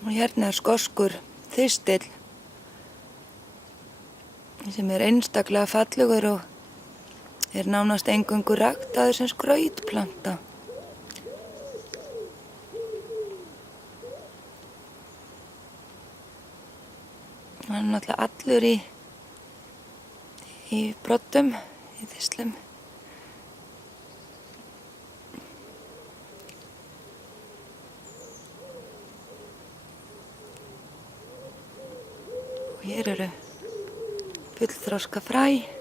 Og hérna skoskur þystill sem einstaklega fallegur og nánast eingöngu ræktaður sem skrautplanta. Hann náttúrulega allur í broddum, í þyslum. Og hér eru fullþroska fræ.